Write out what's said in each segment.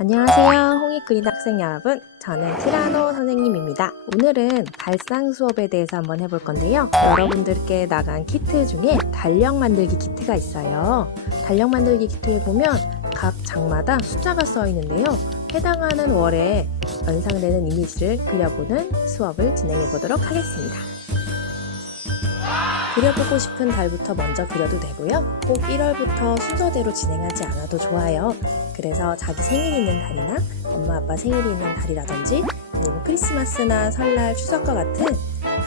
안녕하세요. 홍익 그린 학생 여러분. 저는 티라노 선생님입니다. 오늘은 발상 수업에 대해서 한번 해볼 건데요. 여러분들께 나간 키트 중에 달력 만들기 키트가 있어요. 달력 만들기 키트에 보면 각 장마다 숫자가 써 있는데요. 해당하는 월에 연상되는 이미지를 그려보는 수업을 진행해 보도록 하겠습니다. 그려보고 싶은 달부터 먼저 그려도 되고요. 꼭 1월부터 순서대로 진행하지 않아도 좋아요. 그래서 자기 생일 있는 달이나 엄마 아빠 생일이 있는 달이라든지 아니면 크리스마스나 설날, 추석과 같은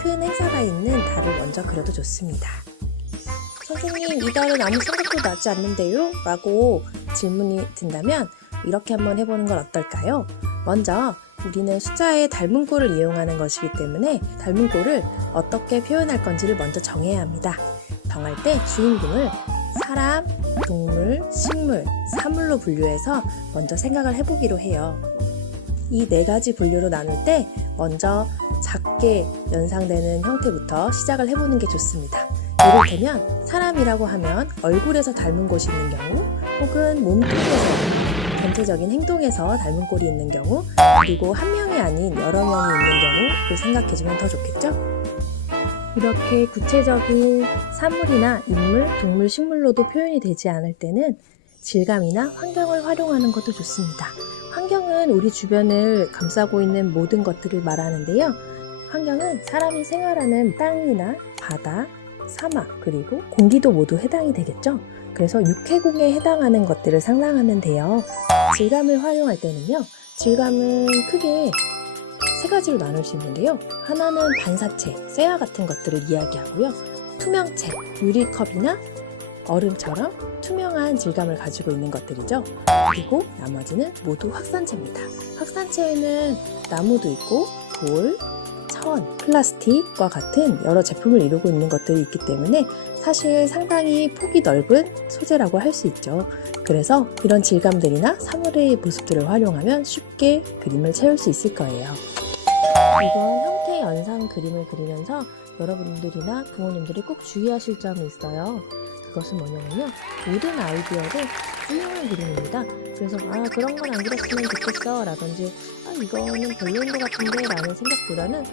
큰 행사가 있는 달을 먼저 그려도 좋습니다. 선생님, 이 달은 아무 생각도 나지 않는데요? 라고 질문이 든다면 이렇게 한번 해보는 건 어떨까요? 먼저 우리는 숫자의 닮은 꼴을 이용하는 것이기 때문에 닮은 꼴을 어떻게 표현할 건지를 먼저 정해야 합니다. 정할 때 주인공을 사람, 동물, 식물, 사물로 분류해서 먼저 생각을 해보기로 해요. 이 네 가지 분류로 나눌 때 먼저 작게 연상되는 형태부터 시작을 해보는 게 좋습니다. 이를테면 사람이라고 하면 얼굴에서 닮은 곳이 있는 경우, 혹은 몸통에서 전체적인 행동에서 닮은 꼴이 있는 경우, 그리고 한 명이 아닌 여러 명이 있는 경우를 생각해주면 더 좋겠죠? 이렇게 구체적인 사물이나 인물, 동물, 식물로도 표현이 되지 않을 때는 질감이나 환경을 활용하는 것도 좋습니다. 환경은 우리 주변을 감싸고 있는 모든 것들을 말하는데요. 환경은 사람이 생활하는 땅이나 바다, 사막, 그리고 공기도 모두 해당이 되겠죠? 그래서 육해공에 해당하는 것들을 상상하면 돼요. 질감을 활용할 때는요, 질감은 크게 세 가지로 나눌 수 있는데요. 하나는 반사체, 쇠화 같은 것들을 이야기하고요. 투명체, 유리컵이나 얼음처럼 투명한 질감을 가지고 있는 것들이죠. 그리고 나머지는 모두 확산체입니다. 확산체에는 나무도 있고 돌, 천, 플라스틱과 같은 여러 제품을 이루고 있는 것들이 있기 때문에 사실 상당히 폭이 넓은 소재라고 할 수 있죠. 그래서 이런 질감들이나 사물의 모습들을 활용하면 쉽게 그림을 채울 수 있을 거예요. 이번 형태 연상 그림을 그리면서 여러분들이나 부모님들이 꼭 주의하실 점이 있어요. 그것은 뭐냐면요, 모든 아이디어를 훌륭한 그림입니다. 그래서 그런 건 안 그렸으면 좋겠어 라든지 이거는 별로인 것 같은데 라는 생각보다는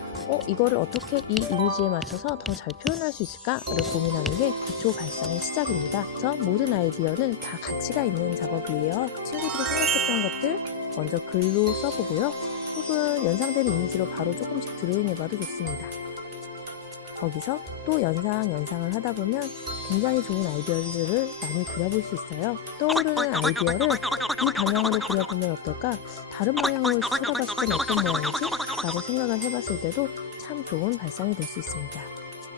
이거를 어떻게 이 이미지에 맞춰서 더 잘 표현할 수 있을까를 고민하는 게 기초 발상의 시작입니다. 그래서 모든 아이디어는 다 가치가 있는 작업이에요. 친구들이 생각했던 것들 먼저 글로 써보고요. 혹은 연상되는 이미지로 바로 조금씩 드로잉해봐도 좋습니다. 거기서 또 연상을 하다 보면 굉장히 좋은 아이디어들을 많이 그려볼 수 있어요. 떠오르는 아이디어를 이 방향으로 그려보면 어떨까? 다른 방향으로 쳐다봤을 때는 어떤 모양이지? 라고 생각을 해봤을 때도 참 좋은 발상이 될 수 있습니다.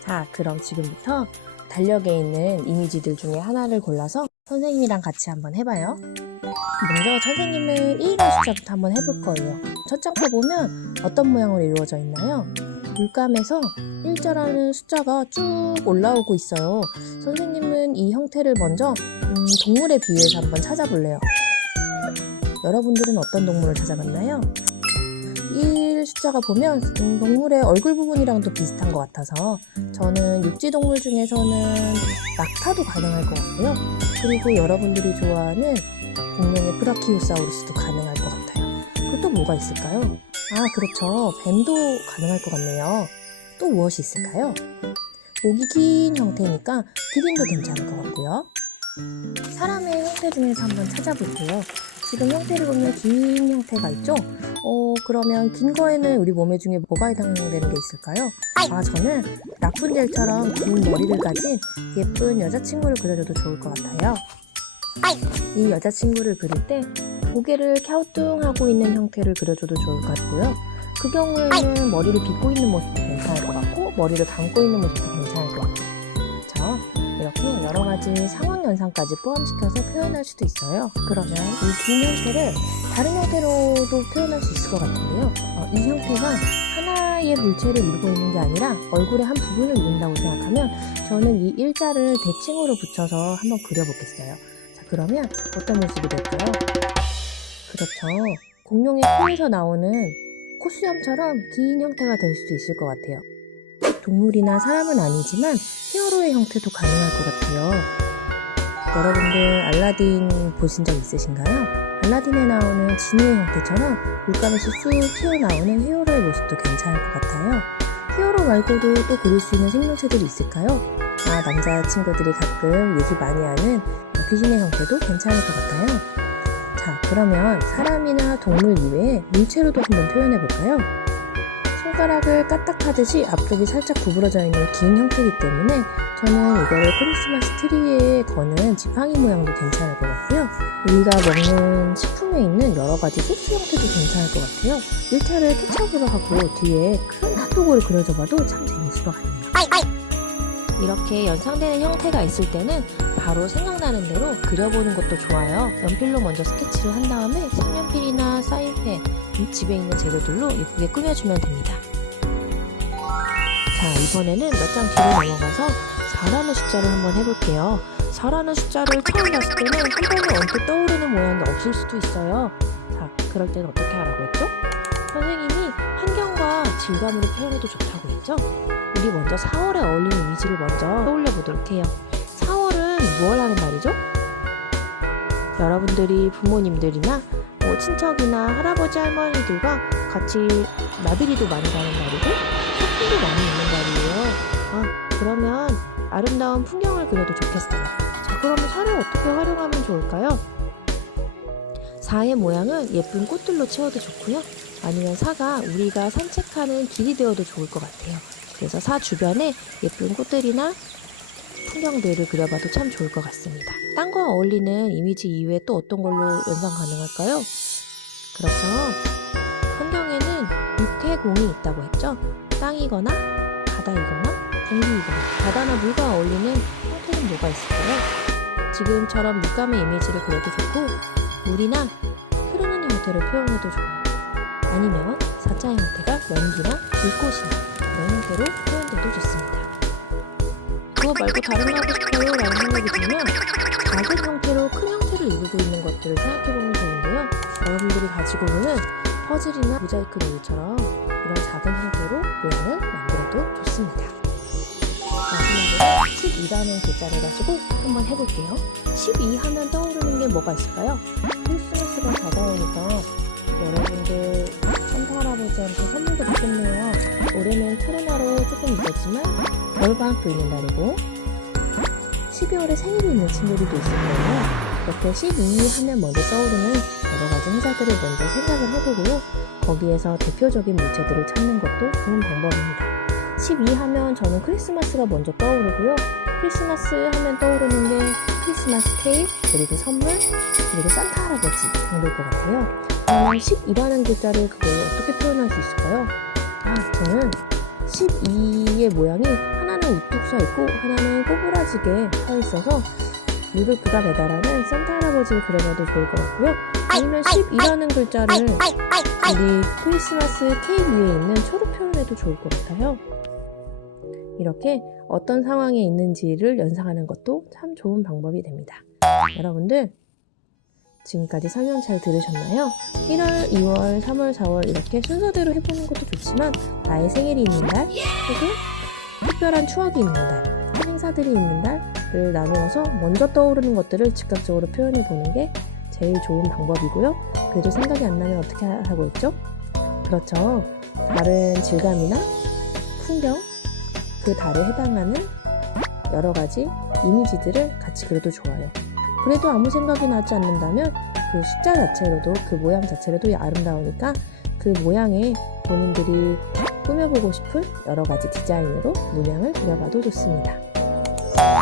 자, 그럼 지금부터 달력에 있는 이미지들 중에 하나를 골라서 선생님이랑 같이 한번 해봐요. 먼저 선생님은 1이라는 숫자부터 한번 해볼 거예요. 첫 장표 보면 어떤 모양으로 이루어져 있나요? 물감에서 1자라는 숫자가 쭉 올라오고 있어요. 선생님은 이 형태를 먼저 동물에 비유해서 한번 찾아볼래요. 여러분들은 어떤 동물을 찾아봤나요? 1 숫자가 보면 동물의 얼굴 부분이랑도 비슷한 것 같아서 저는 육지동물 중에서는 낙타도 가능할 것 같고요. 그리고 여러분들이 좋아하는 공룡의 브라키오사우루스도 가능할 것 같아요. 그리고 또 뭐가 있을까요? 그렇죠. 뱀도 가능할 것 같네요. 또 무엇이 있을까요? 목이 긴 형태니까 기린도 괜찮을 것 같고요. 사람의 형태 중에서 한번 찾아볼게요. 지금 형태를 보면 긴 형태가 있죠? 그러면 긴 거에는 우리 몸에 중에 뭐가 해당되는 게 있을까요? 저는 라푼젤처럼 긴 머리를 가진 예쁜 여자친구를 그려줘도 좋을 것 같아요. 이 여자친구를 그릴 때 고개를 갸우뚱하고 있는 형태를 그려줘도 좋을 것 같고요. 그 경우에는 머리를 빗고 있는 모습도 괜찮을 것 같고 머리를 감고 있는 모습도 괜찮을 것 같아요. 그렇죠? 이렇게 여러 가지 상황 연상까지 포함시켜서 표현할 수도 있어요. 그러면 이 긴 형태를 다른 형태로도 표현할 수 있을 것 같은데요. 이 형태가 하나의 물체를 이루고 있는 게 아니라 얼굴의 한 부분을 이룬다고 생각하면 저는 이 일자를 대칭으로 붙여서 한번 그려보겠어요. 자, 그러면 어떤 모습이 될까요? 그렇죠. 공룡의 코에서 나오는 콧수염처럼 긴 형태가 될 수도 있을 것 같아요. 동물이나 사람은 아니지만 히어로의 형태도 가능할 것 같아요. 여러분들 알라딘 보신 적 있으신가요? 알라딘에 나오는 지니의 형태처럼 물감에서 쑥 튀어나오는 히어로의 모습도 괜찮을 것 같아요. 히어로 말고도 또 그릴 수 있는 생명체들이 있을까요? 남자친구들이 가끔 얘기 많이 하는 귀신의 형태도 괜찮을 것 같아요. 자, 그러면 사람이나 동물 이외에 물체로도 한번 표현해 볼까요? 손가락을 까딱하듯이 앞쪽이 살짝 구부러져 있는 긴 형태이기 때문에 저는 이거를 크리스마스 트리에 거는 지팡이 모양도 괜찮을 것 같고요. 우리가 먹는 식품에 있는 여러 가지 소스 형태도 괜찮을 것 같아요. 1차를 케첩으로 하고 뒤에 큰 핫도그를 그려줘 봐도 참 재밌을 것 같네요. 이렇게 연상되는 형태가 있을 때는 바로 생각나는 대로 그려보는 것도 좋아요. 연필로 먼저 스케치를 한 다음에 색연필이나 사인펜, 집에 있는 재료들로 예쁘게 꾸며주면 됩니다. 자, 이번에는 몇 장 뒤로 넘어가서 4라는 숫자를 한번 해볼게요. 4라는 숫자를 처음 봤을 때는 한 번에 언뜻 떠오르는 모양이 없을 수도 있어요. 자, 그럴 때는 어떻게 하라고 했죠? 선생님이 환경과 질감으로 표현해도 좋다고 했죠? 우리 먼저 4월에 어울리는 이미지를 먼저 떠올려 보도록 해요. 4월은 무얼 하는 날이죠? 여러분들이 부모님들이나 친척이나 할아버지 할머니들과 같이 나들이도 많이 가는 날이고 소풍도 많이 있는 날이에요. 그러면 아름다운 풍경을 그려도 좋겠어요. 자, 그러면 4를 어떻게 활용하면 좋을까요? 4의 모양은 예쁜 꽃들로 채워도 좋고요. 아니면 4가 우리가 산책하는 길이 되어도 좋을 것 같아요. 그래서 4 주변에 예쁜 꽃들이나 풍경들을 그려봐도 참 좋을 것 같습니다. 땅과 어울리는 이미지 이외에 또 어떤 걸로 연상 가능할까요? 그렇죠. 환경에는 육해공이 있다고 했죠. 땅이거나 바다이거나 공기이거나 바다나 물과 어울리는 형태는 뭐가 있을까요? 지금처럼 물감의 이미지를 그려도 좋고 물이나 흐르는 형태를 표현해도 좋아요. 아니면 4자 형태가 연기나 불꽃이나 그런 형태로 표현돼도 좋습니다. 그거 말고 다른 거 하고 싶어요? 라는 생각이 들면 작은 형태로 큰 형태를 이루고 있는 것들을 생각해보면 되는데요. 여러분들이 가지고 오는 퍼즐이나 모자이크 롤처럼 이런 작은 형태로 모양을 만들어도 좋습니다. 마지막으로 12라는 글자를 가지고 한번 해볼게요. 12 하면 떠오르는 게 뭐가 있을까요? 크리스마스가 다가오니까 여러분들 산타 할아버지한테 선물도 받겠네요. 올해는 코로나로 조금 늦었지만 겨울방학도 있는 날이고 12월에 생일이 있는 친구들도 있을 거예요. 이렇게 12 하면 먼저 떠오르는 여러 가지 행사들을 먼저 생각을 해보고요. 거기에서 대표적인 물체들을 찾는 것도 좋은 방법입니다. 12 하면 저는 크리스마스가 먼저 떠오르고요. 크리스마스 하면 떠오르는 게 크리스마스 케이크, 그리고 선물, 그리고 산타 할아버지 정도일 것 같아요. 그러면 12라는 글자를 그걸로 어떻게 표현할 수 있을까요? 저는 12의 모양이 하나는 우뚝 서 있고 하나는 꼬부라지게 서 있어서 루돌프가 배달하는 산타 할아버지를 그려봐도 좋을 것 같고요. 아니면 12라는 글자를 우리 크리스마스 케이크 위에 있는 초로 표현해도 좋을 것 같아요. 이렇게 어떤 상황에 있는지를 연상하는 것도 참 좋은 방법이 됩니다. 여러분들 지금까지 설명 잘 들으셨나요? 1월, 2월, 3월, 4월 이렇게 순서대로 해보는 것도 좋지만 나의 생일이 있는 날 혹은 특별한 추억이 있는 날, 행사들이 있는 날을 나누어서 먼저 떠오르는 것들을 즉각적으로 표현해 보는 게 제일 좋은 방법이고요. 그래도 생각이 안 나면 어떻게 하고 있죠? 그렇죠. 다른 질감이나 풍경, 그 달에 해당하는 여러 가지 이미지들을 같이 그려도 좋아요. 그래도 아무 생각이 나지 않는다면 그 숫자 자체로도 그 모양 자체로도 아름다우니까 그 모양에 본인들이 꾸며보고 싶은 여러 가지 디자인으로 문양을 그려봐도 좋습니다.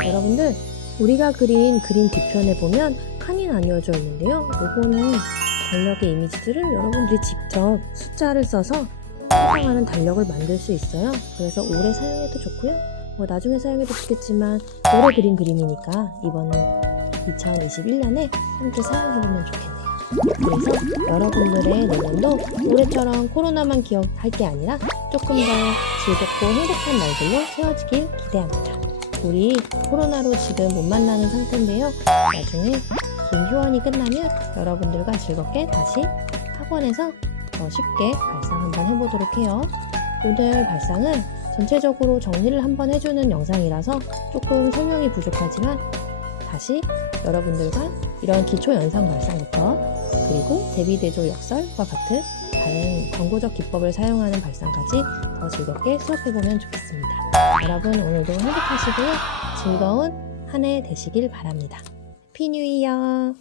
여러분들 우리가 그린 그림 뒤편에 보면 칸이 나뉘어져 있는데요. 이거는 달력의 이미지들을 여러분들이 직접 숫자를 써서 해당하는 달력을 만들 수 있어요. 그래서 오래 사용해도 좋고요. 나중에 사용해도 좋겠지만 오래 그린 그림이니까 이번 2021년에 함께 사용해보면 좋겠네요. 그래서 여러분들의 내년도 올해처럼 코로나만 기억할 게 아니라 조금 더 즐겁고 행복한 날들로 채워지길 기대합니다. 우리 코로나로 지금 못 만나는 상태인데요. 나중에 긴 휴원이 끝나면 여러분들과 즐겁게 다시 학원에서 더 쉽게 발상 한번 해보도록 해요. 오늘 발상은 전체적으로 정리를 한번 해주는 영상이라서 조금 설명이 부족하지만 다시 여러분들과 이런 기초 연상 발상부터 그리고 대비대조 역설과 같은 다른 광고적 기법을 사용하는 발상까지 더 즐겁게 수업해보면 좋겠습니다. 여러분 오늘도 행복하시고요. 즐거운 한 해 되시길 바랍니다. 해피 뉴 이어!